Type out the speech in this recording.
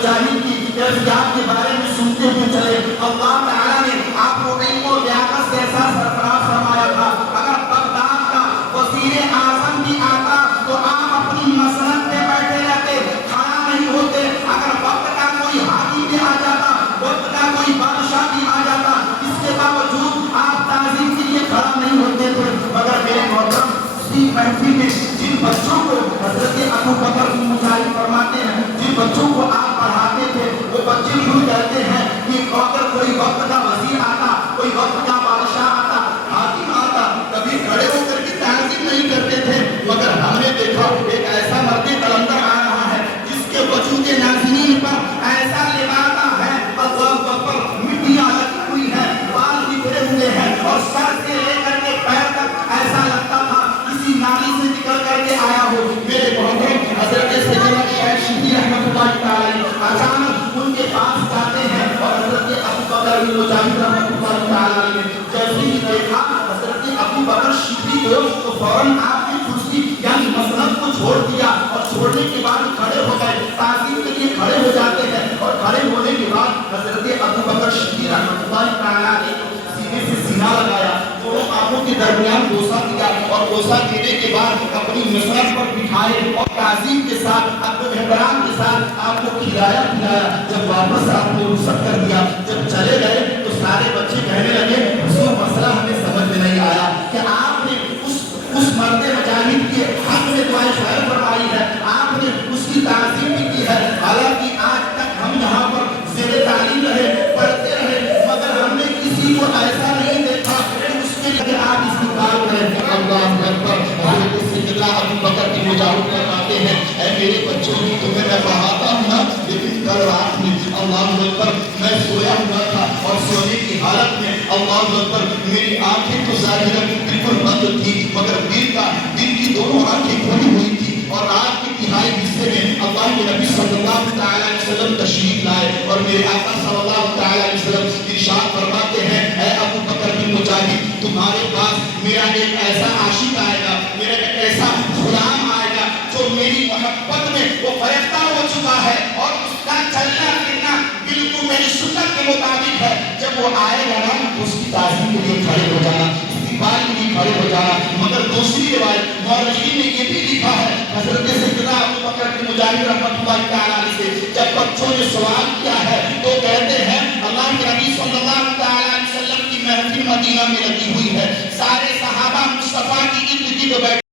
مجاہد کی کیفیات کے بارے میں سنتے ہوئے چلے۔ اللہ تعالیٰ نے آپ کو علم و لیاقت سے ایسا سرفراز فرمایا تھا، اگر بغداد کا وزیر اعظم بھی آتا تو آپ اپنی مسند پہ بیٹھے رہتے، کھڑا نہیں ہوتے۔ اگر وقت کا کوئی حاکم بھی آ جاتا، وقت کا کوئی بادشاہ بھی آ جاتا، اس کے باوجود آپ تعظیم کے لیے کھڑا نہیں ہوتے تھے۔ مگر میرے محترم، اسی محفل میں جن بچوں کو حضرت ابو بکر مجاہد فرماتے ہیں، جن بچوں کو آپ پڑھاتے تھے، وہ بچے یوں کہتے ہیں کہ اگر کوئی وقت کا وزیر آتا، کوئی وقت کا بادشاہ آتا، حاکم آتا، کبھی کھڑے ہو کر کے تعظیم نہیں کرتے تھے، مگر ہم نے دیکھا ایک ایسا مرد قلندر آ رہا ہے جس کے وجود ناظرین پر ایسا لبادہ ہے، اللہ اکبر، مٹیاں لگی ہوئی ہے، بال بکھرے ہوئے ہیں، اور سر سے لے کر کے پیر تک ایسا لگتا تھا کسی نالی سے نکل کر کے آیا ہو۔ میرے محترم حضرت سیدنا شیخ شبلی رحمۃ اللہ تعالی اچانک ان کے پاس جاتے ہیں، اور حضرت ابو بکر مجاہد رحمۃ اللہ تعالی نے جیسے ہی دیکھا حضرت ابو بکر شبلی کو، تو فوراً آپ کی کرسی یعنی مسند کو چھوڑ دیا، اور چھوڑنے کے بعد کھڑے ہو گئے، تعظیم کے لیے کھڑے ہو جاتے ہیں، اور کھڑے ہونے کے بعد حضرت ابو بکر شبلی رحمۃ اللہ تعالی نے سینے سے سینہ لگایا، دونوں آنکھوں کے درمیان بوسہ دیا، اور بوسہ دینے کے بعد اپنی مسند پر بٹھائے، اور تعظیم کے ساتھ احترام کے ساتھ آپ کو کھلایا پلایا۔ جب واپس آپ نے رخصت کر دیا، جب چلے گئے تو سارے بچے کہنے لگے حضور مسئلہ ہمیں سمجھ میں نہیں آیا کہ آپ نے اس مرد مجاہد کے حق میں دعائے خیر فرمائی ہے، آپ نے اس کی تعظیم بھی کی ہے، حالانکہ آج تک ہم یہاں پر زیر تعلیم رہے، پڑھتے رہے، مگر ہم نے کسی کو ایسا نہیں دیکھا کہ اس کے لیے آپ اس کی کار کریں۔ اللہ اکبر۔ حضرت سیدنا ابو بکر کی مجاہد فرماتے ہیں، اے میرے بچوں، تمہیں میں پڑھاتا ہوں نا، لیکن کل رات میں اللہ اکبر میں سویا ہوا تھا، اور سونے کی حالت میں اللہ اکبر میری آنکھیں تو ظاہراً بالکل بند تھی، مگر دل کی دونوں آنکھیں کھلی ہوئی تھی، اور رات کے تہائی حصے میں اللہ کے نبی صلی اللہ تعالی علیہ وسلم تشریف لائے، اور میرے آقا صلی اللہ تعالی علیہ وسلم ارشاد فرماتے ہیں، اے ابو بکر بن مجاہد، تمہارے پاس میرا ایک ایسا عاشق آئے گا، میرا ایک ایسا غلام آئے گا جو میری محبت میں وہ فریفتہ ہو چکا ہے، اور اس کا چلنا پھرنا بالکل میری سنت کے مطابق ہے۔ جب وہ آئے گا نا تو اس کی تعظیم کے لیے کھڑے ہو جانا، استقبال کے لیے کھڑے ہو جانا۔ مگر دوسری روایت مورخین نے یہ بھی لکھا ہے، حضرت سیدنا ابو بکر کے مجاہد رحمۃ اللہ تعالی علیہ سے جب بچوں نے سوال کیا ہے تو کہتے ہیں اللہ کے نبی صلی اللہ تعالی علیہ وسلم کی محفل مدینہ میں لگی ہوئی ہے، سارے صحابہ مصطفیٰ کی ارد گرد بیٹھے